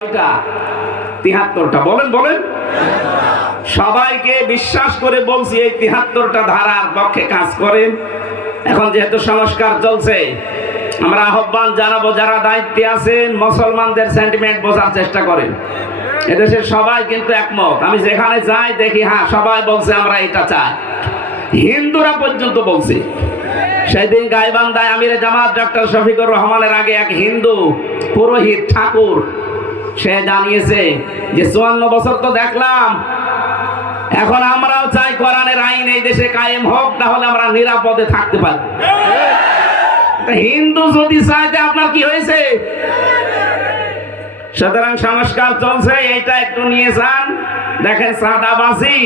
73টা বলেন বলেন সবাইকে বিশ্বাস করে বলছি এই 73টা ধারার পক্ষে কাজ করেন। এখন যেহেতু সংস্কার চলছে, আমরা আহ্বান জানাবো যারা দায়িত্বে আছেন মুসলমানদের সেন্টিমেন্ট বোঝার চেষ্টা করেন। এদেশের সবাই কিন্তু একমত। আমি যেখানে যাই দেখি হ্যাঁ সবাই বলছে আমরা এটা চাই, হিন্দুরা পর্যন্ত বলছে। সেদিন গাইবান্ধায় আমিরে জামাত ডক্টর শফিকুর রহমানের আগে এক হিন্দু পুরোহিত ঠাকুর সে জানিয়েছে যে 54 বছর তো দেখলাম, এখন আমরাও চাই কোরআনের আইন এই দেশে কায়েম হোক, তাহলে আমরা নিরাপদে থাকতে পারি। হিন্দু যদি চাইতে আপনার কি হয়েছে? সুতরাং সংস্কার চলছে, এইটা একটু নিয়ে যান। দেখেন চাঁদাবাজি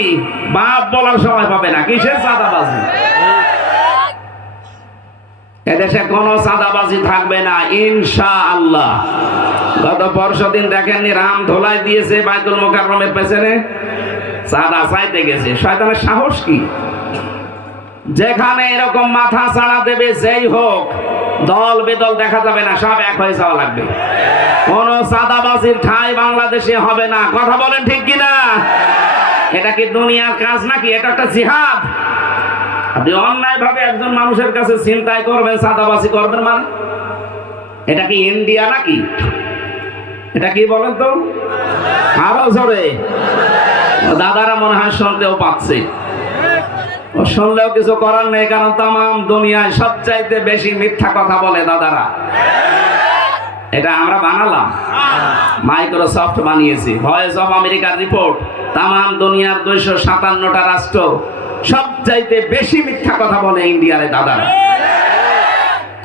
বাপ বলার সময় পাবে না। কিসের চাঁদাবাজি? এদেশে কোনো চাঁদাবাজি থাকবে না ইনশাআল্লাহ। গত পরশুদিন দেখেননি রাম ধোলাই দিয়েছে বাইতুল মুকাররমের পেছনে, চাঁদা চাইতে গেছে। শয়তানের সাহস কি! যেখানে এরকম মাথা ছাড়া দেবে যেই হোক, দল বেদল দেখা যাবে না, সব এক হয়ে যাওয়া লাগবে। কোন চাঁদাবাজির ঠাঁই বাংলাদেশে হবে না। কথা বলেন ঠিক কিনা? এটা কি দুনিয়ার কাজ নাকি? এটা একটা জিহাদ। আপনি অন্যায় ভাবে একজন মানুষের কাছে চিন্তাই করবেন, চাঁদাবাজি করবেন, মানে এটা কি ইন্ডিয়া নাকি? এটা কি বলেন তো? আরো জোরে। দাদারা মনে হয় শুনতেও পাচ্ছে, শুনলেও কিছু করার নেই, কারণ তাম দুনিয়ায় সবচাইতে বেশি মিথ্যা কথা বলে দাদারা। এটা আমরা বানালাম, মাইক্রোসফট বানিয়েছি। ভয়েস অফ আমেরিকার রিপোর্ট, তাম দুনিয়ার 257টা রাষ্ট্র সবচাইতে বেশি মিথ্যা কথা বলে ইন্ডিয়ার দাদারা।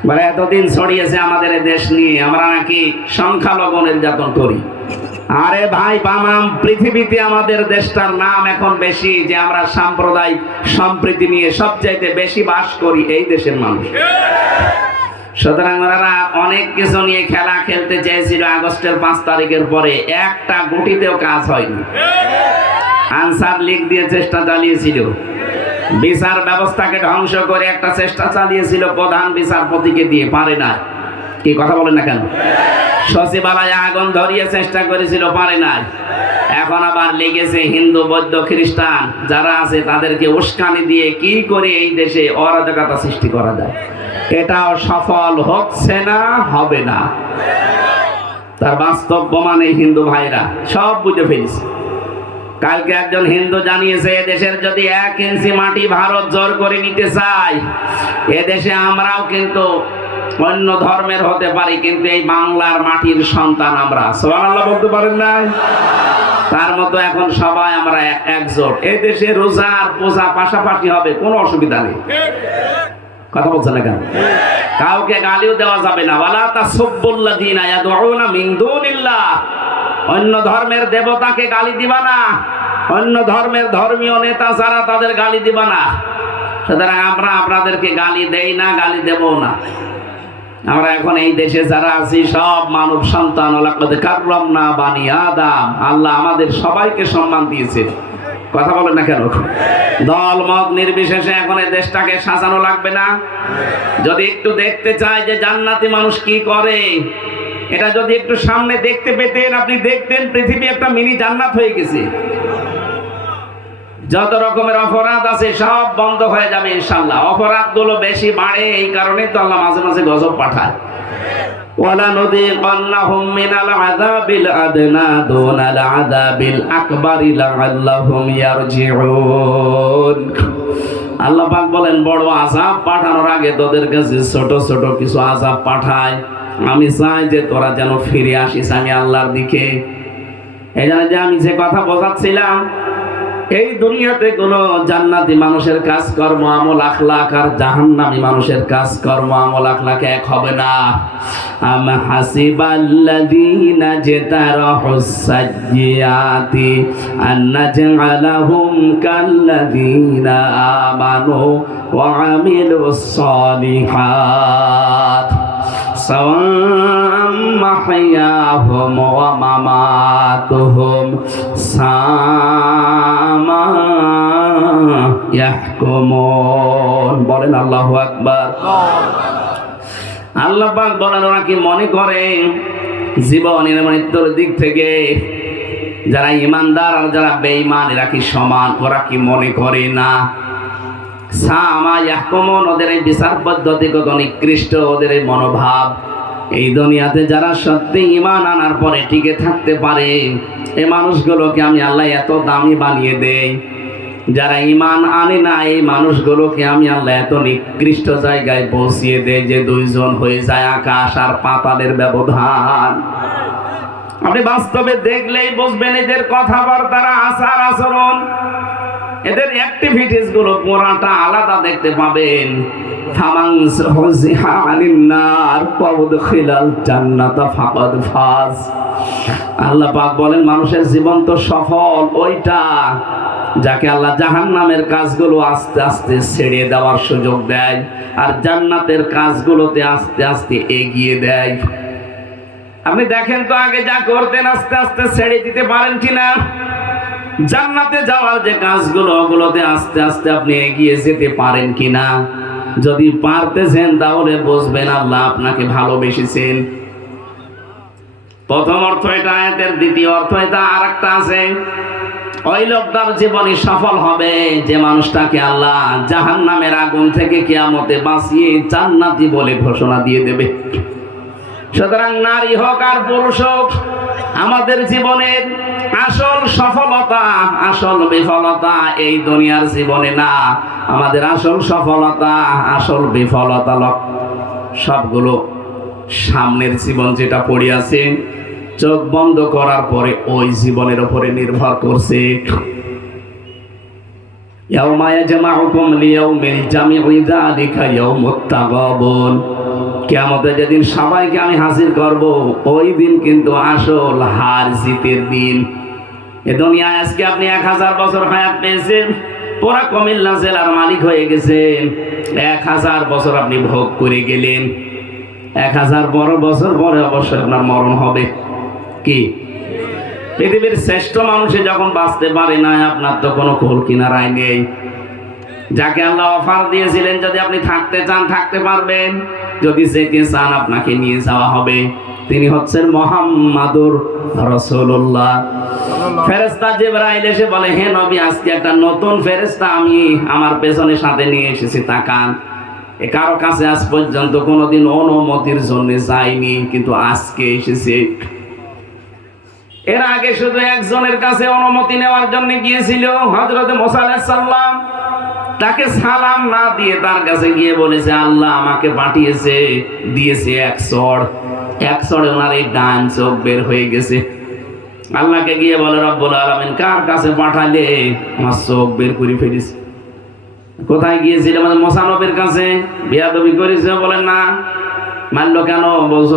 মানে এতদিন ছড়িয়েছে আমাদের দেশ নিয়ে আমরা নাকি সংখ্যালঘু নির্যাতন করি। আরে ভাই, বামাম পৃথিবীতে আমাদের দেশটার নাম এখন বেশি যে আমরা সাম্প্রদায়িক সম্প্রীতি নিয়ে সবচাইতে বেশি বাস করি এই দেশের মানুষ। সুতরাং ওনারা অনেক কিছু নিয়ে খেলা খেলতে চেয়েছিল আগস্টের 5 তারিখের পরে, একটা গুটিতেও কাজ হয়নি। আনসার লীগ দিয়ে চেষ্টা চালিয়েছিল, বিচার ব্যবস্থাকে ধ্বংস করে একটা চেষ্টা চালিয়েছিল প্রধান বিচারপতিকে দিয়ে, পারে না। কি কথা বলেন না কেন? সচিবালয়ে আগুন ধরিয়ে চেষ্টা করেছিল, পারে না। এখন আবার লেগেছে হিন্দু বৌদ্ধ খ্রিস্টান যারা আছে তাদেরকে উস্কানি দিয়ে কি করে এই দেশে অরাজকতা সৃষ্টি করা যায়। এটাও সফল হচ্ছে না, হবে না। তার বাস্তব প্রমাণে হিন্দু ভাইরা সব বুঝে ফেলছে। কালকে একজন হিন্দু জানিয়েছে এদেশের যদি 1 ইঞ্চি মাটি ভারত জোর করে নিতে চায়, এদেশে আমরাও কিন্তু অন্য ধর্মের হতে পারি, কিন্তু এই বাংলার মাটির সন্তান আমরা। সুবহানাল্লাহ বলতে পারেন না? তার মতো এখন সবাই আমরা একজোট। এই দেশে রোজা আর পূজা পাশাপাশি হবে, কোনো অসুবিধা নেই। কথা বলছেন না কেন? কাউকে গালিও দেওয়া যাবে না। ওয়ালা তাসুবুল্লাযিনা ইয়াদউনা মিন দুনিল্লাহ, অন্য ধর্মের দেবতাকে গালি দিবা না, অন্য ধর্মের ধর্মীয় নেতা যারা তাদের গালি দিবা না। সুতরাং আমরা আপনাদেরকে গালি দেই না, গালি দেব না। আমরা এখন এই দেশে যারা আছি সব মানব সন্তান। লাকাদ কাররামনা বানি আদম, আল্লাহ আমাদের সবাইকে সম্মান দিয়েছে। কথা বলেন না কেন? দল মত নির্বিশেষে এখন এই দেশটাকে সাজানো লাগবে না? যদি একটু দেখতে চাই যে জান্নাতি মানুষ কি করে, এটা যদি একটু সামনে দেখতে পেতেন, আপনি দেখতেন পৃথিবী একটা মিনি জান্নাত হয়ে গেছে। যত রকমের অপরাধ আছে সব বন্ধ হয়ে যাবে ইনশাআল্লাহ। অপরাধগুলো বেশি বাড়ে, এই কারণেই তো আল্লাহ মাঝে মাঝে গজব পাঠায়। ওয়ালা নুযিকান্নাহুম মিনাল আযাবিল আদনা দুনাল আযাবিল আকবারি লাআল্লাহুম ইয়ারজিউন। আল্লাহ পাক বলেন বড় আযাব পাঠানোর আগে তোদের কাছে ছোট ছোট কিছু আযাব পাঠায়। আমি চাই যে তোরা যেন ফিরে আসিস আমি আল্লাহর দিকে। এই জন্য যে আমি যে কথা বোঝাচ্ছিলাম, এই দুনিয়াতে কোন জান্নাতি মানুষের কাজকর্ম আমল আখলাক আর জাহান্নামী মানুষের কাজকর্ম আমল আখলাক এক হবে না। আম হাসিবাল্লাযীনা জাতারাহুস সাইয়্যাতি আন নাজআলাহুম কাল্লাযীনা আমানু ওয়া আমিলুস সালিহাত সাওয়া'আম মাহইয়াহুম ওয়া মামাতুহুম সামা ইয়াহকুমুন। বলেন আল্লাহু আকবার। আল্লাহ পাক বলেন ওরা কি মনে করে জীবনের মৃত্যুর দিক থেকে যারা ইমানদার আর যারা বেঈমান এরা কি সমান? ওরা কি মনে করে না ওদের এই বিচার পদ্ধতি কত নিকৃষ্ট, ওদের এই মনোভাব। এই দুনিয়াতে যারা সত্যি ঈমান আনার পরে টিকে থাকতে পারে এই মানুষগুলোকে আমি আল্লাহ এত দামি বানিয়ে দেই। যারা ঈমান আনে না এই মানুষগুলোকে আমি আল্লাহ এত নিকৃষ্ট জায়গায় পৌঁছিয়ে দেই যে দুইজন হয়ে যায় আকাশ আর পাতালের ব্যবধান। আপনি বাস্তবে দেখলেই বুঝবেন এদের কথাবার্তা, আচার আচরণ, এদের অ্যাক্টিভিটিস গুলো পুরাটা আলাদা দেখতে পাবেন। আল্লাহ পাক বলেন মানুষের জীবন তো সফল ওইটা যাকে আল্লাহ জাহান্নামের কাজগুলো আস্তে আস্তে ছেড়ে দেওয়ার সুযোগ দেয় আর জান্নাতের কাজগুলোতে আস্তে আস্তে এগিয়ে দেয়। আপনি দেখেন তো আগে যা করতেন আস্তে আস্তে ছেড়ে দিতে পারেন কিনা? জান্নাতে যাওয়ার যে কাজগুলো ওগুলোতে আস্তে আস্তে আপনি এগিয়ে যেতে পারেন কিনা? যদি পারতেছেন তাহলে বুঝবেন আল্লাহ আপনাকে ভালোবেসেছেন। প্রথম অর্থ এটা আয়াতের, দ্বিতীয় অর্থ এটা আর একটা আছে। ওই লোকটার জীবনে সফল হবে যে মানুষটাকে আল্লাহ জাহান্নামের আগুন থেকে কিয়ামতে বাঁচিয়ে জান্নাতি বলে ঘোষণা দিয়ে দেবে। সুতরাং নারী হোক আর পুরুষ হোক, আমাদের জীবনের আসল সফলতা আসল বিফলতা এই দুনিয়ার জীবনে না। আমাদের আসল সফলতা আসল বিফলতা সবগুলো সামনের জীবন যেটা পড়ে আছে, চোখ বন্ধ করার পরে ওই জীবনের উপরে নির্ভর করছে। কিয়ামতে যেদিন সবাইকে আমি হাজির করব ওই দিন কিন্তু আসল হার জিতের দিন। এ দুনিয়ায় আজকে আপনি 1000 বছর হায়াত পেয়েছেন, পুরা কুমিল্লা জেলার মালিক হয়ে গেছেন। 1000 বছর আপনি ভোগ করে গেলেন। 1000 বছর পরে অবশ্যই আপনার মরণ হবে। কি পৃথিবীর শ্রেষ্ঠ মানুষে যখন বাঁচতে পারে না, আপনার তো কোনো কুল কিনারায় নেই। যাকে আল্লাহ অফার দিয়েছিলেন যদি আপনি থাকতে চান থাকতে পারবেন, যদি যেতে চান আপনাকে নিয়ে যাওয়া হবে। তিনি হচ্ছেন মুহাম্মাদুর রাসূলুল্লাহ। ফেরেশতা জিবরাইল এসে বলে, হে নবী আজকে একটা নতুন ফেরেশতা আমি আমার পেছনে সাথে নিয়ে এসেছি, তাকান। এ কারো কাছে আজ পর্যন্ত কোনোদিন অনুমতির জন্য যায়নি, কিন্তু আজকে এসেছে। এর আগে শুধু একজনের কাছে অনুমতি নেওয়ার জন্য গিয়েছিল, হযরত মুসা আলাইহিস সালাম। তাকে সালাম না দিয়ে তার কাছে গিয়ে বলেছে আল্লাহ আমাকে পাঠিয়েছে, দিয়েছে এক চড়ে ওনার এই ডান চোখ বের হয়ে গেছে। আল্লাহকে গিয়ে বলে রব্বুল আলামিন কার কাছে পাঠালে? আমার চোখ বের করে ফেলেছে। কোথায় গিয়েছিল? আমাদের মুসা নবীর কাছে। বেয়াদবি করেছে? বলেন না। মানলো কেন? বলছো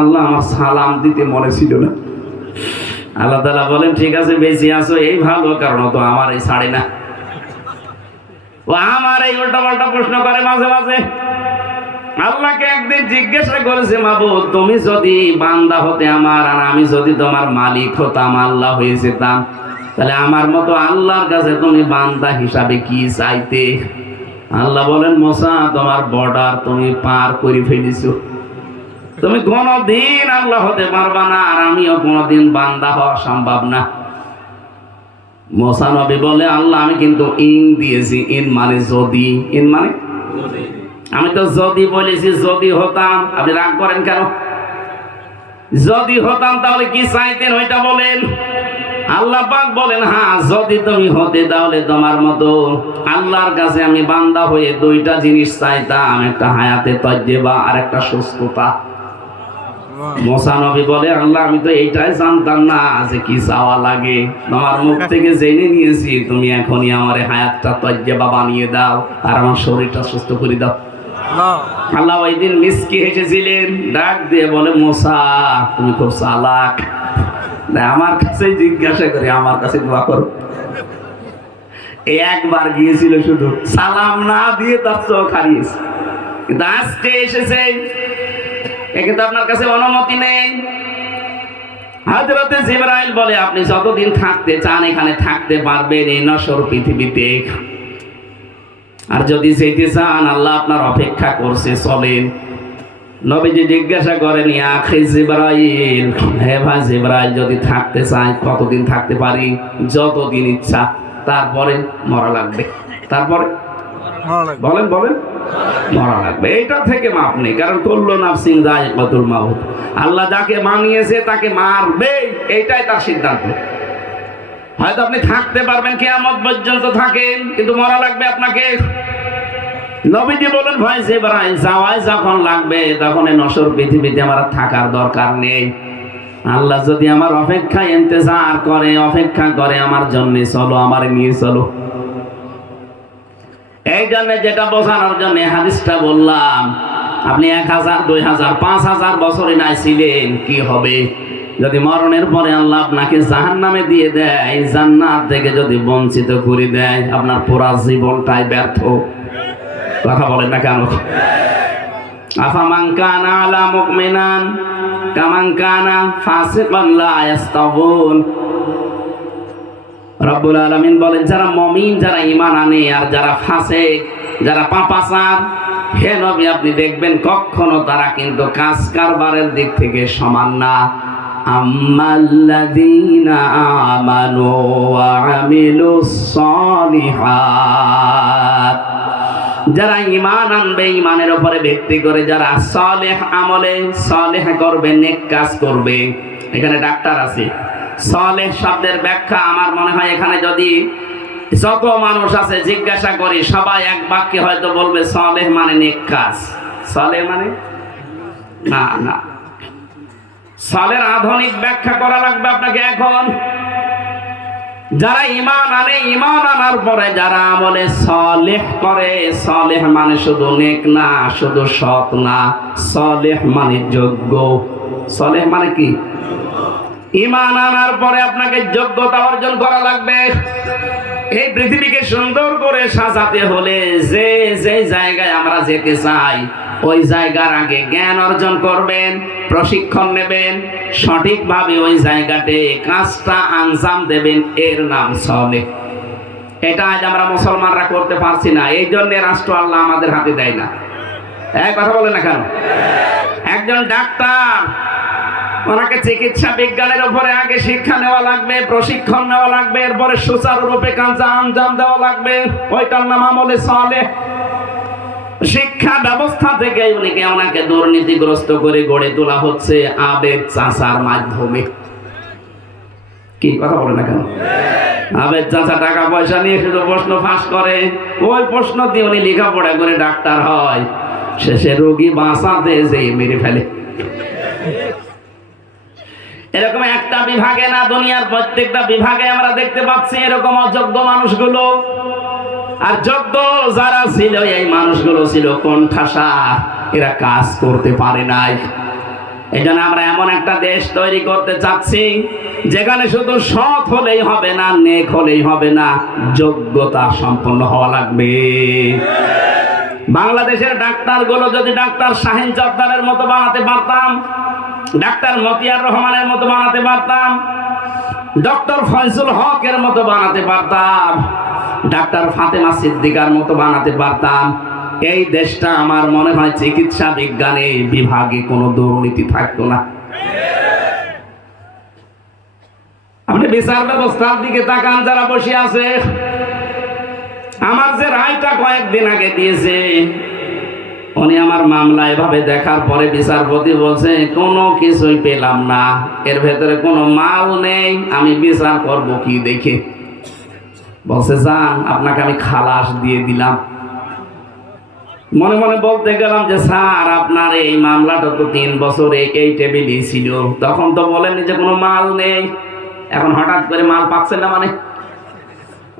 আল্লাহ আমার সালাম দিতে মনে ছিল না। আল্লাহ তাআলা বলেন ঠিক আছে বেঁচে আছো এই ভালো, কারণ তো আমার এই ছাড়ে না। ও আমার এই উল্টা পাল্টা প্রশ্ন করে মাঝে মাঝে। আল্লাহকে একদিন জিজ্ঞাসা করেছে, মাবুদ তুমি যদি বান্দা হতে আমার, আর আমি যদি তোমার মালিক হতাম, আল্লাহ হয়ে যেতাম, তাহলে আমার মতো আল্লাহর কাছে তুমি বান্দা হিসাবে কি চাইতে? আল্লাহ বলেন মুসা তোমার বর্ডার তুমি পার করে ফেলেছো, তুমি কোনদিন আল্লাহ হতে পারবা না, আর আমিও কোনদিন বান্দা হওয়া সম্ভব না। মুসা নবী বলে আল্লাহ আমি কিন্তু ইন দিয়েছি, ইন মানে যদি, ইন মানে আমি তো যদি বলেছি যদি হতাম। আপনি রাগ করেন কেন? যদি হতাম তাহলে কি চাইতেন ওইটা বলেন। আল্লাহ পাক বলেন হ্যাঁ যদি তুমি হতে তাহলে তোমার মতো আল্লাহর কাছে আমি বান্দা হয়ে দুইটা জিনিস চাইতাম, একটা হায়াতে তজ্জেবা আর একটা সুস্থতা। মুসা নবী বলে আল্লাহ আমি তো এইটাই জানতাম না যে কি চাওয়া লাগে, তোমার মুখ থেকে জেনে নিয়েছি, তুমি এখনই আমার হায়াতটা তজ্জেবা বানিয়ে দাও আর আমার শরীরটা সুস্থ করে দাও। আল্লাহ ওই দিন মিসকি হেসেছিলেন, ডাক দিয়ে বলে মুসা তুমি খুব চালাক, আমার কাছে জিজ্ঞাসা করে আমার কাছে দোয়া করো। একবার গিয়েছিল শুধু সালাম না দিয়ে তার চোখ হারিয়েছে, কিন্তু আজকে এসেছে কিন্তু আপনার কাছে অনুমতি নেই। হযরত জিবরাইল বলে আপনি যতদিন থাকতে চান এখানে থাকতে পারবেন এই নশ্বর পৃথিবীতে, আর যদি যেতে চান আল্লাহ আপনার অপেক্ষা করছে, চলেন। নবীজি জিজ্ঞাসা করেন, ইয়া আখি জিবরাইল, হে ভাই জিবরাইল, যদি থাকতে চাই কতদিন থাকতে পারি? যতদিন ইচ্ছা। তারপরে মরা লাগবে। তারপরে বলেন বলেন, মরা লাগবে। এইটা থেকে মাপ নেই, কারণ কুল্লু নাফসিন যায়িকাতুল মাউত। আল্লাহ যাকে বানিয়েছে তাকে মারবে, এইটাই তার সিদ্ধান্ত। হয়তো আপনি থাকতে পারবেন কিয়ামত পর্যন্ত থাকেন, কিন্তু মরা লাগবে আপনাকে। নবীজি বলেন, ভাই জিবরাইল, যাওয়াই যখন লাগবে তখন এই নশ্বর পৃথিবীতে আমার থাকার দরকার নেই। আল্লাহ যদি আমার অপেক্ষায় ইন্তজার করে, অপেক্ষা করে আমার জন্য, চলো আমার নিয়ে চলো। এই জন্য যেটা বোঝানোর জন্য হাদিসটা বললাম, আপনি 1000, 2000, 5000 বছরে নাই ছিলেন, কি হবে যদি মরণের পরে আল্লাহ আপনাকে জাহান্নামে দিয়ে দেয়, জান্নাত থেকে যদি বঞ্চিত করে দেয়, আপনার পুরা জীবনটাই ব্যর্থ। কথা বলেন না কেন? আফামান কানা আলা মুমিনান কামান কানা ফাসিকান লা ইয়াস্তাবুন। রব্বুল আলামিন বলেন, যারা মুমিন, যারা ঈমান আনে, আর যারা ফাসিক, যারা পাপাচার, হে নবী আপনি দেখবেন কখনো তারা কিন্তু কাজ কারবারের দিক থেকে সমান না। আম্মাল্লাযীনা আমানু ওয়া আমিলুস সালিহাত, যারা ঈমান আনবে, ঈমানের উপরে ভিত্তি করে যারা সালেহ আমলে সালেহ করবে, নেক কাজ করবে। এখানে ডাক্তার আছে, সালেহ শব্দের ব্যাখ্যা আমার মনে হয় এখানে যদি যত মানুষ আছে জিজ্ঞাসা করি, সবাই এক বাক্যে হয়তো বলবে সালেহ মানে নেক কাজ। সালেহ মানে না, না, সালের আধুনিক ব্যাখ্যা করা লাগবে আপনাকে এখন। যারা ঈমান আনে, ঈমান আনার পরে যারা আমলে সালেহ করে, সালেহ মানে শুধু নেক না, শুধু সৎ না, সালেহ মানে যোগ্য। সালেহ মানে কি? ঈমান আনার পরে আপনাকে যোগ্যতা অর্জন করা লাগবে। এই পৃথিবীকে সুন্দর করে সাজাতে হলে যে যে জায়গায় আমরা যেতে চাই, ওই জায়গার আগে জ্ঞান অর্জন করবেন, প্রশিক্ষণ নেবেন, সঠিকভাবে ওই জায়গাতে কাজটা আঞ্জাম দেবেন, এর নাম সালেহ। এটা আজ আমরা মুসলমানরা করতে পারছি না, এই জন্য রাষ্ট্র আল্লাহ আমাদের হাতে দেয় না। এক কথা বলে না কেন? একজন ডাক্তার, ওনাকে চিকিৎসা বিজ্ঞানের উপরে আগে শিক্ষা নেওয়া লাগবে, প্রশিক্ষণ নেওয়া লাগবে, এরপরে সুচারুরূপে কাজে আঞ্জাম দেওয়া লাগবে, ওইটার নাম আমলে সালেহ। শিক্ষা ব্যবস্থা থেকে ওনাকে দুর্নীতিগ্রস্ত করে গড়ে তোলা হচ্ছে আবেদ চাচার মাধ্যমে। কি কথা বলে না কেন? আবেদ চাচা টাকা পয়সা নিয়ে শুধু প্রশ্ন ফাঁস করে, ওই প্রশ্ন দিয়ে উনি লেখাপড়া করে ডাক্তার হয়, শেষে রোগী বাঁচাতে যেয়ে মেরে ফেলে। এরকম একটা বিভাগে না, দুনিয়ার প্রত্যেকটা বিভাগে আমরা দেখতে পাচ্ছি এরকম অযোগ্য মানুষগুলো। আর যোগ্য যারা ছিল, এই মানুষগুলো ছিল কোণঠাসা, এরা কাজ করতে পারে নাই। এই জন্য আমরা এমন একটা দেশ তৈরি করতে চাচ্ছি যেখানে শুধু সৎ হলেই হবে না, নেক হলেই হবে না, যোগ্যতা সম্পন্ন হওয়া লাগবে। বাংলাদেশের ডাক্তারগুলো যদি ডাক্তার শাহিন চদ্দারের মতো বানাতে পারতাম, ডাক্তার মতিয়ার রহমানের মতো বানাতে পারতাম, ডক্টর ফয়জুল হকের মতো বানাতে পারতাম, ডাক্তার ফাতেমা সিদ্দিকার মতো বানাতে পারতাম, এই দেশটা আমার মনে হয় চিকিৎসা বিজ্ঞানে বিভাগে কোনো দুর্নীতি থাকতো না। আপনি বিচার ব্যবস্থার দিকে তাকান, যারা বসে আছে, আমার যে রায়টা কয়েকদিন আগে দিয়েছে, উনি আমার মামলা এভাবে দেখার পরে বিচারপতি বলছে কোনো কিছুই পেলাম না, এর ভেতরে কোনো মাল নেই, আমি বিচার করব কি দেখে। বলছে যান, আপনাকে আমি খালাস দিয়ে দিলাম। মনে মনে বলতে গেলাম যে স্যার, আপনার এই মামলাটা তো 3 বছর এই টেবিলই ছিল, তখন তো বলেননি যে কোনো মাল নেই, এখন হঠাৎ করে মাল পাচ্ছেন না মানে?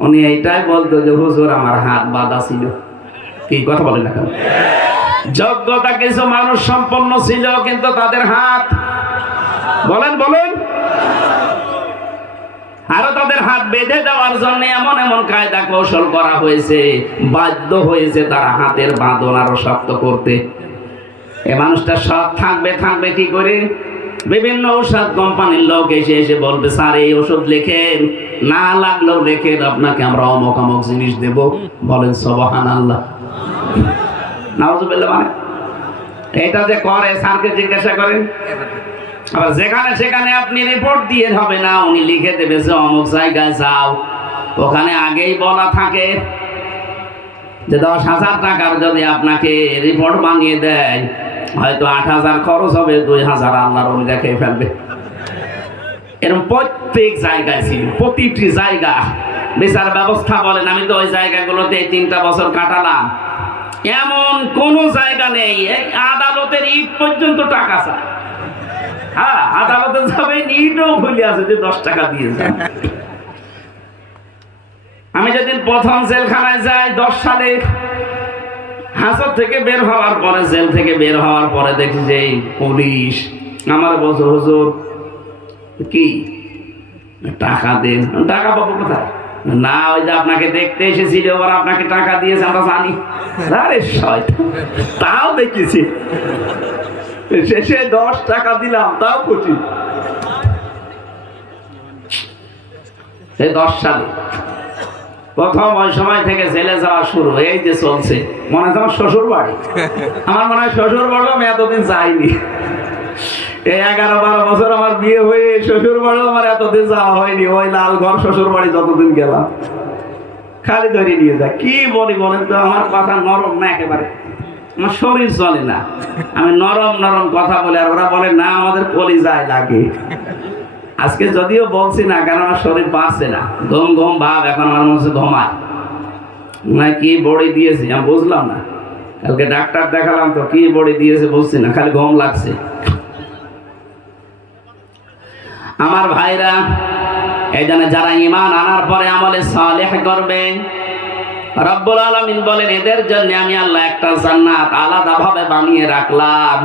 উনি এইটাই বলতো যে হুজুর আমার হাত বাঁধা ছিল। কি কথা বলেন না কেন? যোগ্যতা কিছু মানুষ সম্পন্ন ছিল, কিন্তু তাদের হাত, বলেন বলেন, আরো তাদের হাত বেঁধে দেওয়ার জন্য এমন এমন কায়দা কৌশল করা হয়েছে, বাধ্য হয়েছে তারা হাতের বাঁধন আরো শক্ত করতে। এ মানুষটা সৎ থাকবে কি করে? বিভিন্ন ঔষধ কোম্পানির লোক এসে এসে বলবে স্যার এই ওষুধ লেখেন, না লাগলেও লেখেন, আপনাকে আমরা অমুক অমুক জিনিস দেব। বলেন সুবহানাল্লাহ, নাউযুবিল্লাহ। মানে এটা যে করে স্যারকে জিজ্ঞাসা করেন। আবার যেখানে সেখানে আপনি রিপোর্ট দিয়ে হবে না, উনি লিখে দেবে যে অমুক জায়গায় যাও, ওখানে আগেই বলা থাকে যে 10,000 টাকার যদি আপনাকে রিপোর্ট বানিয়ে দেয়, হয়তো 8,000 খরচ হবে, 2,000 আল্লাহর ওলি দেখে ফেলবে। এরকম প্রত্যেক জায়গায় ছিল, প্রতিটি জায়গা বিচার ব্যবস্থা বলেন। আমি তো ওই জায়গাগুলোতে 3টা বছর কাটালাম, এমন কোন জায়গা নেই আদালতের ইট পর্যন্ত টাকা চায়। হ্যাঁ, আদালতে যাবে ইটও ভুলে আছে যে 10 টাকা দিয়ে যায়। আমি যেদিন প্রথম জেলখানায় যাই 10 সালে, হাজত থেকে বের হওয়ার পরে, জেল থেকে বের হওয়ার পরে দেখি যে পুলিশ আমার বলছে, হুজুর কি টাকা দেন। টাকা পাবো কোথায়? না, ওই যে আপনাকে দেখতে এসেছিল, ওরা আপনাকে টাকা দিয়েছে, আমরা জানি। আরে শয়তান, তাও দেখেছি। শেষে 10 টাকা দিলাম, তাও খুশি। এই 10 সালে প্রথম ওই সময় থেকে জেলে যাওয়া শুরু, এই যে চলছে। মনে হয় আমার শ্বশুর বাড়ি, আমার মনে হয় শ্বশুর বাড়িও আমি এতদিন যাইনি। এই 11-12 বছর আমার বিয়ে হয়ে শ্বশুর বাড়িও আমার এতদিন যাওয়া হয়নি। ওই লাল ঘর শ্বশুর বাড়ি যতদিন গেলাম খালি ধরে নিয়ে যায়। কি বলি বলেন তো, আমার কথা নরম না একেবারে, আমার শরীর চলে না। আমি নরম নরম কথা বলি, আর ওরা বলে না আমাদের কলিজায় লাগে। আজকে যদিও বলছি না, কারণ আমার শরীর পারছে না, ঘুম ঘুম ভাব, এখন আমার মনে ঘুমায় না। কি বড়ি দিয়েছে আমি বুঝলাম না, কালকে ডাক্তার দেখালাম তো কি বড়ি দিয়েছে বুঝছি না, খালি ঘুম লাগছে। আমার ভাইরা, এই জন্য যারা ঈমান আনার পরে আমলে সালেহ করবে, রব্বুল আলামিন বলেন এদের জন্য আমি আল্লাহ একটা জান্নাত আলাদা ভাবে বানিয়ে রাখলাম।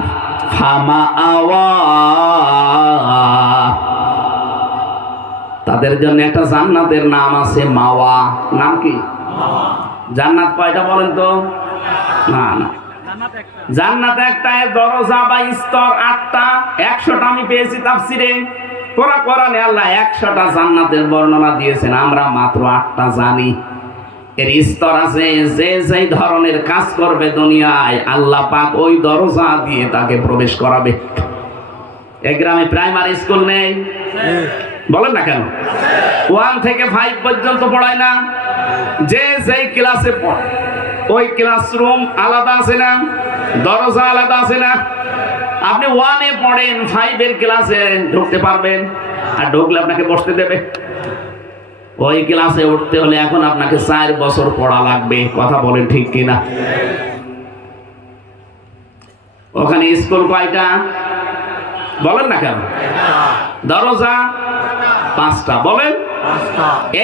ফামাআওয়া, তাদের জন্য একটা জান্নাতের নাম আছে মাওয়া। নাম কি? জান্নাত কয়টা বলেন তো? না না, জান্নাত একটা, দরজা বা স্তর 8টা। 100টা আমি পেয়েছি তাফসিরে। কোরআনে আল্লাহ 100টা জান্নাতের বর্ণনা দিয়েছেন, আমরা মাত্র 8টা জানি। এর স্তর আছে, যে যেই ধরনের কাজ করবে দুনিয়ায় আল্লাহ পাক ওই দরজা দিয়ে তাকে প্রবেশ করাবে। এই গ্রামে প্রাইমারি স্কুল নেই? বলেন না কেন? 1 থেকে 5 পর্যন্ত পড়ায় না? যে যেই ক্লাসে পড়ে ওই ক্লাসরুম আলাদা আছে না, দরজা আলাদা আছে না? আপনি 1-এ পড়েন, 5-এর ক্লাসে ঢুকতে পারবেন, আর ঢুকলে আপনাকে বসতে দেবে। ওই ক্লাসে উঠতে হলে এখন আপনাকে 4 বছর পড়া লাগবে। কথা বলেন ঠিক কিনা? ওখানে স্কুল কয়টা বলেন না কেন? দরজা 5টা। বলেন,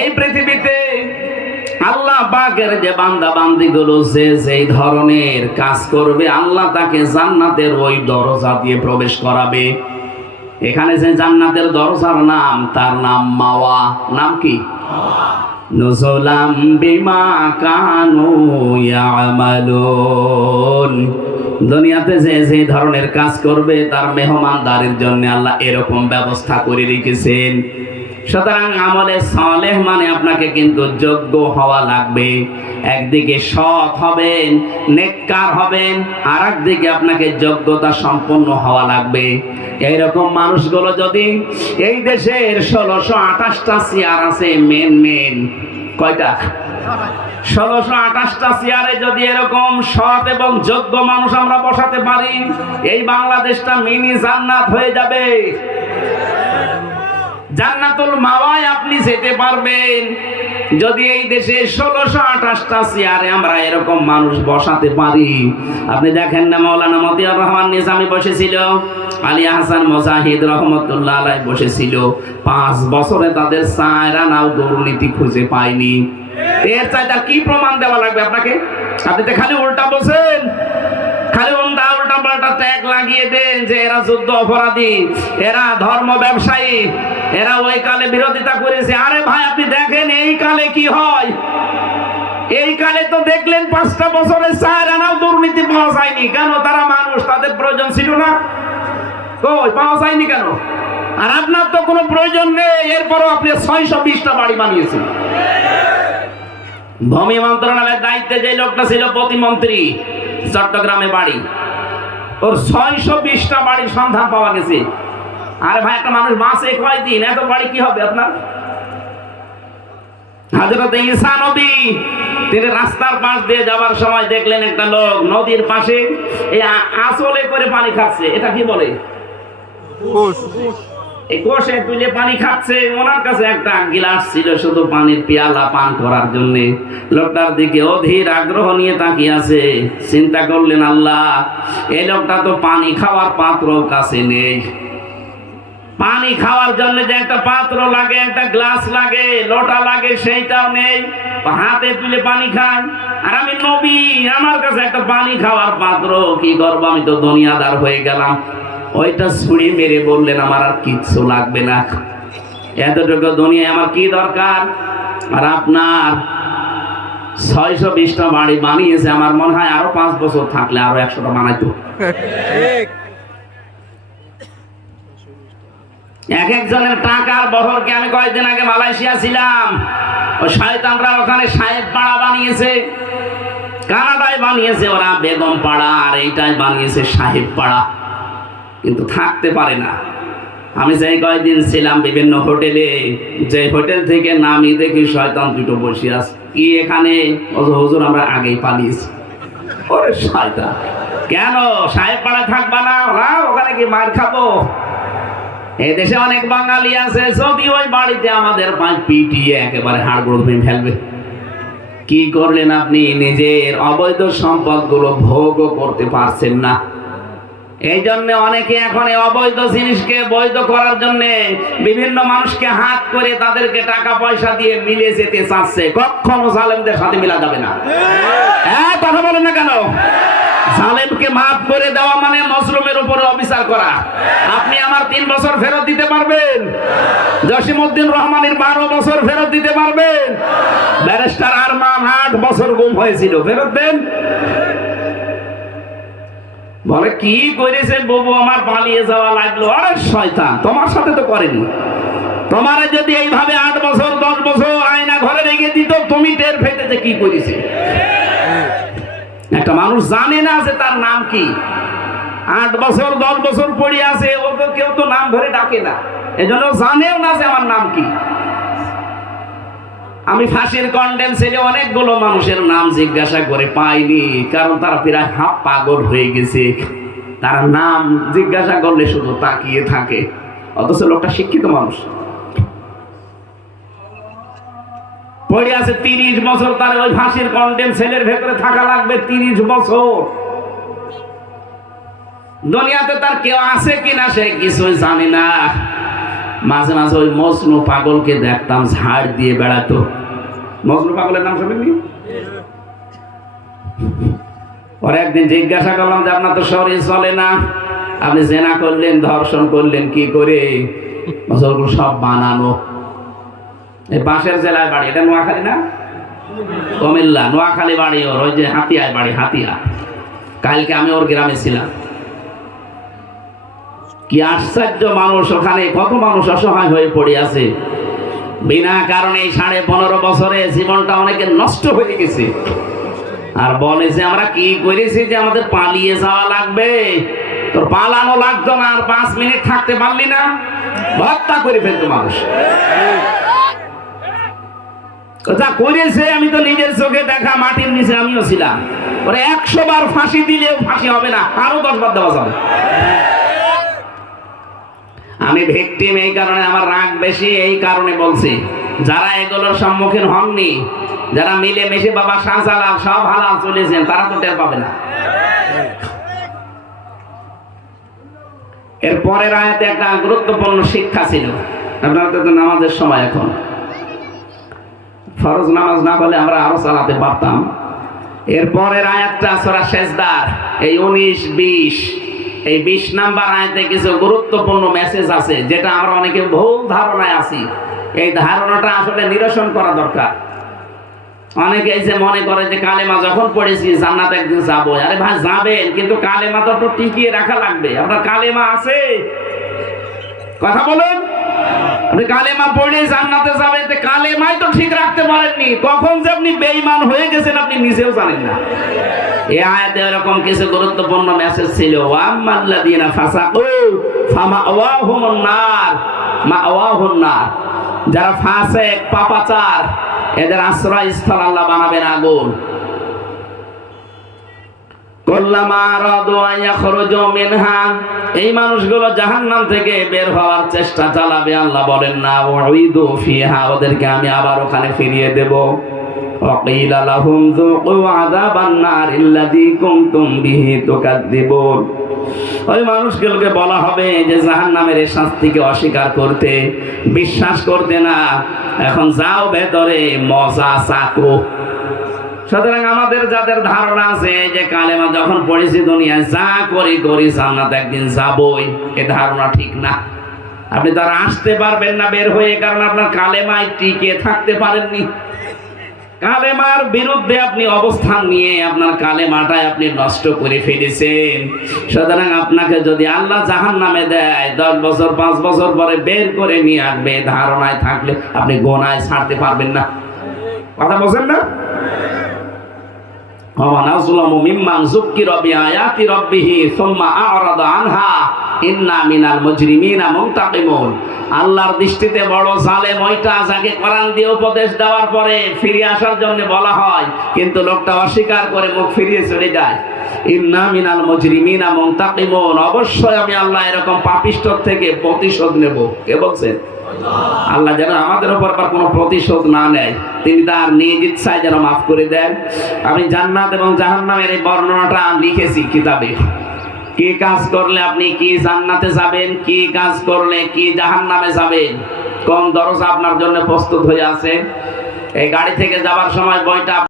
এই পৃথিবীতে আল্লাহ পাকের যে বান্দা বান্দিগুলো যে যেই ধরনের কাজ করবে আল্লাহ তাকে জান্নাতের ওই দরজা দিয়ে প্রবেশ করাবে। এখানে যে জান্নাতের দরজার নাম, তার নাম মাওয়া। নাম কি? নুজুলাম বিমা কানু ইয়ামালুন। দুনিয়াতে যে যে ধরনের কাজ করবে তার মেহমানদারির জন্য আল্লাহ এরকম ব্যবস্থা করে রেখেছেন। সুতরাং আমলে সালেহ মানে আপনাকে কিন্তু যোগ্য হওয়া লাগবে। একদিকে সৎ হবেন, নেককার হবেন, আর একদিকে আপনাকে যোগ্যতা সম্পন্ন হওয়া লাগবে। এইরকম মানুষগুলো যদি এই দেশের 1628টা চেয়ার আছে, মেন কয়টা? 1628টা চেয়ারে যদি এরকম সৎ এবং যোগ্য মানুষ আমরা বসাতে পারি, এই বাংলাদেশটা মিনি জান্নাত হয়ে যাবে। জান্নাতুল মাওয়ায় আপনি যেতে পারবেন যদি এই দেশে 1628টা চেয়ারে আমরা এরকম মানুষ বসাতে পারি। আপনি দেখেন না, মাওলানা মতিয়ার রহমান নিজামী বসেছিল, আলী হাসান মুজাহিদ রহমতুল্লাহ আলাইহি বসেছিল। 5 বছরে তাদের 4 আনাও দুর্নীতি খুঁজে পায়নি। এর চাইতে কি প্রমাণ দেওয়া লাগবে আপনাকে? আপনি তো খালি উল্টা বলছেন, খালি উল্টা পাল্টা ট্যাগ লাগিয়ে দেন যে এরা যুদ্ধ অপরাধী, এরা ধর্ম ব্যবসায়ী, এরা ওই কালে বিরোধিতা করেছে। আরে ভাই, আপনি দেখেন এই কালে কি হয়। এই কালে তো দেখলেন 5টা বছরে 4 আনাও দুর্নীতি পাওয়া যায়নি। কেন? তারা মানুষ, তাদের প্রয়োজন ছিল না। কই পাওয়া যায়নি কেন? আর আপনার তো কোনো প্রয়োজন নেই, এরপরও আপনি 620টা বাড়ি বানিয়েছেন। ভূমি মন্ত্রণালয়ের দায়িত্বে যে লোকটা ছিল প্রতিমন্ত্রী, চট্টগ্রামে বাড়ি, ওর 620টা বাড়ির সন্ধান পাওয়া গেছে। আরে ভাই, একটা মানুষ বাঁচে কয়দিন, এত বাড়ি কি হবে আপনার? হযরত ঈসা নবী তিনি রাস্তার পাশ দিয়ে যাওয়ার সময় দেখলেন একটা লোক নদীর পাশে এই আঁচলে করে পানি খাচ্ছে। এটা কি বলে? এই কোষে তুলে পানি খাচ্ছে। ওনার কাছে একটা গিলাস ছিল শুধু পানির পেয়ালা পান করার জন্য। লোকটার দিকে অধীর আগ্রহ নিয়ে তাকিয়ে আছে। চিন্তা করলেন, আল্লাহ, এই লোকটা তো পানি খাওয়ার পাত্র কাছে নেই। পানি খাওয়ার জন্য যে একটা পাত্র লাগে, একটা গ্লাস লাগে, লোটা লাগে, সেইটাও নেই। হাতে তুলে পানি খায়। আর আমি নবী, আমার কাছে একটা পানি খাওয়ার পাত্র, কি করবো? আমি তো দুনিয়াদার হয়ে গেলাম। ওইটা ছুঁড়ে মেরে বললেন, আমার আর কিচ্ছু লাগবে না, এতটুকু দুনিয়ায় আমার কি দরকার? আর আপনার 620টা বাড়ি বানিয়েছে। আমার মনে হয় আরো 5 বছর থাকলে আরো 100টা বানাইতো। এক একজনের টাকার বহরকে আমি কয়েকদিন আগে মালয়েশিয়া ছিলাম। ওই শয়তানরা ওখানে সাহেব পাড়া বানিয়েছে, কানাডায় বানিয়েছে ওরা বেগম পাড়া, আর এইটাই বানিয়েছে সাহেব পাড়া, কিন্তু থাকতে পারে না। আমি যেই কয়েকদিন ছিলাম বিভিন্ন হোটেলে, যে হোটেল থেকে নামি দেখি শয়তান দুটো বসে আছে। কি এখানে? হুজুর আমরা আগেই পালিয়েছি। ওরে শয়তান, কেন সাহেব পাড়া থাকবা না? ওখানে কি মার খাবো? এই দেশে অনেক বাঙালি আছে, যদি ওই বাড়িতে আমাদের পাঁচ পিটিয়ে একেবারে হাড় গুঁড়ো ভেঙে ফেলবে। কি করলেন আপনি? নিজের অবৈধ সম্পদ গুলো ভোগও করতে পারছেন না। এই জন্য অনেকে এখন অবৈধ জিনিসকে বৈধ করার জন্য বিভিন্ন মানুষকে হাত করে তাদেরকে টাকা পয়সা দিয়ে মিলে যেতে চাচ্ছে। কখনো জালেমদের সাথে মিলা যাবে না। কথা বলেন না কেন? জালেমকে মাফ করে দেওয়া মানে মজলুমের উপরে অবিচার করা। আপনি আমার 3 বছর ফেরত দিতে পারবেন? জসিমউদ্দিন রহমানের 12 বছর ফেরত দিতে পারবেন? ব্যারিস্টার আরমান 8 বছর গুম হয়েছিল, ফেরত দেন। বলে কি করেছে বাবু, আমার পালিয়ে যাওয়া লাগলো। আরে শয়তান, তোমার সাথে তো করেনি। তোমারে যদি এইভাবে 8 বছর 10 বছর আয়না ঘরে রেখে দিত, তুমি টের পেতে যে কি করেছে। একটা মানুষ জানে না যে তার নাম কি। 8 বছর 10 বছর পড়ে আছে, ওকে কেউ তো নাম ধরে ডাকে না, এজন্য জানেও না যে আমার নাম কি। আমি ফাঁসির কন্ডেম ছেলে অনেকগুলো মানুষের নাম জিজ্ঞাসা করে পাইনি, কারণ তারা প্রায় হাফ পাগল হয়ে গেছে। তারা নাম জিজ্ঞাসা করলে শুধু তাকিয়ে থাকে, অথচ লোকটা শিক্ষিত মানুষ। পড়ে আছে 30 বছর, তার ওই ফাঁসির কন্ডেম ছেলের ভেতরে থাকা লাগবে 30 বছর। দুনিয়াতে তার কেউ আছে কিনা সে কিছুই জানে না। মাঝে মাঝে ওই মজনু পাগলকে দেখতাম ঝাড় দিয়ে বেড়াতো। মজনু পাগলের নাম শুনেননি? পরে একদিন জিজ্ঞাসা করলাম যে আপনার তো শরীর চলে না, আপনি জেনা করলেন, ধর্ষণ করলেন কি করে? সব বানানো। এই পাশের জেলায় বাড়ি, এটা নোয়াখালী না? কুমিল্লা, নোয়াখালী বাড়ি ওর, ওই যে হাতিয়ায় বাড়ি, হাতিয়া। কালকে আমি ওর গ্রামে ছিলাম। কি আশ্চর্য মানুষ, ওখানে কত মানুষ অসহায় হয়ে পড়ে আছে বিনা কারণে। 15.5 বছরে জীবনটা অনেকের নষ্ট হয়ে গেছে। আর বলে যে আমরা কি করেছি যে আমাদের পালিয়ে যাওয়া লাগবে। তোর পালানো লাগতো না, আর 5 মিনিট থাকতে পারলি না, হত্যা করে ফেলতো মানুষ। যা করেছে আমি তো নিজের চোখে দেখা, মাটির নিচে আমিও ছিলাম। ওরা 100 বার ফাঁসি দিলেও ফাঁসি হবে না, আরো 10 বার দেওয়া যাবে। আমি ভিকটিম, এই কারণে আমার রাগ বেশি, এই কারণে বলছি যারা এগুলোর সম্মুখীন হননি, যারা মিলে মিশে বাবা শাহজালাল সব হালাল চলেছেন, তারা তো টের পাবে না। এর পরের আয়াতে একটা গুরুত্বপূর্ণ শিক্ষা ছিল। আপনারা তো নামাজের সময়, এখন ফরজ নামাজ না হলে আমরা আরো চালাতে পারতাম। এর পরের আয়াতটা সূরা সেজদার এই 19-20, এই 20 নাম্বার আয়াতে কিছু গুরুত্বপূর্ণ মেসেজ আছে, যেটা আমরা অনেকে ভুল ধারণায় আছি। এই ধারণাটা আসলে নিরসন করা দরকার। অনেকে এই যে মনে করে যে কালেমা যখন পড়েছি জান্নাতে একদিন যাবো। আরে ভাই যাবেন, কিন্তু কালেমা তো একটু টিকিয়ে রাখা লাগবে। আপনার কালেমা আছে? কথা বলুন। আপনি কালেমা পড়ে জান্নাতে যাবেন, কালেমাই তো ঠিক রাখতে পারেননি, কখন যে আপনি বেঈমান হয়ে গেছেন আপনি নিজেও জানেন না। এই আয়াতে এরকম কিছু গুরুত্বপূর্ণ মেসেজ ছিল। ওয়াম্মাল্লাযীনা ফাসাকু ফামাওয়াহুমুন নার, মাওয়াহুন নার। যারা ফাসিক পাপাচার এদের আশ্রয়স্থল আল্লাহ বানাবেন আগুন। কুল্লামা আরাদু আন ইয়াখরুজু মিনহা, এই মানুষগুলো জাহান্নাম থেকে বের হওয়ার চেষ্টা চালাবে, আল্লাহ বলেন না উইদু ফিহা, ওদেরকে আমি আবার ওখানে ফিরিয়ে দেব। ওয়াকিলা লাহুম যুকু আযাবান নারিল্লাযী কুনতুম বিহি তুকাযযিবুন, ওই মানুষগুলোকে বলা হবে যে জাহান্নামের এই শাস্তিকে অস্বীকার করতে, বিশ্বাস করতে না, এখন যাও ভেতরে মজা চাকো। সুতরাং আমাদের যাদের ধারণা আছে যে কালেমা যখন পড়েছি দুনিয়ায় যা করি করি জান্নাত একদিন যাবই, এ ধারণা ঠিক না। আপনি তারা আসতে পারবেন না বের হয়ে, কারণ আপনার কালেমায় টিকে থাকতে পারেননি। কালেমার বিরুদ্ধে আপনি অবস্থান নিয়ে আপনার কালেমাটাই আপনি নষ্ট করে ফেলেছেন। সুতরাং আপনাকে যদি আল্লাহ জাহান্নামে দেয়, 10 বছর 5 বছর পরে বের করে নিয়ে আসবে, ধারণায় থাকলে আপনি গোনায় ছাড়তে পারবেন না। কথা বলছেন না? ওয়া নাযলামু মিম্মান যুক্কিরা বিআয়াতি রাব্বিহি সুম্মা আ'রাদা আনহা ইন্না মিনাল মুজরিমিনা মুনতাকিমুন। আল্লাহর দৃষ্টিতে বড় জালেম ওইটা যাকে কোরআন দিয়ে উপদেশ দেওয়ার পরে ফিরে আসার জন্য বলা হয়, কিন্তু লোকটা অস্বীকার করে মুখ ফিরিয়ে চলে যায়। ইন্না মিনাল মুজরিমিনা মুনতাকিমুন, অবশ্যই আমি আল্লাহ এরকম পাপিষ্ঠর থেকে প্রতিশোধ নেব। কে বলছেন? আল্লাহ যেন আমাদের উপর কোনো প্রতিশোধ না নেয়, তিনি তার নিজ ইচ্ছায় যেন মাফ করে দেন। আমি জান্নাত এবং জাহান্নামের এই বর্ণনাটা লিখেছি কিতাবে। কি কাজ করলে আপনি কি জান্নাতে যাবেন, কি কাজ করলে কি জাহান্নামে যাবেন, কোন দরজা আপনার জন্য প্রস্তুত হয়ে আছে। এই গাড়ি থেকে যাবার সময় বইটা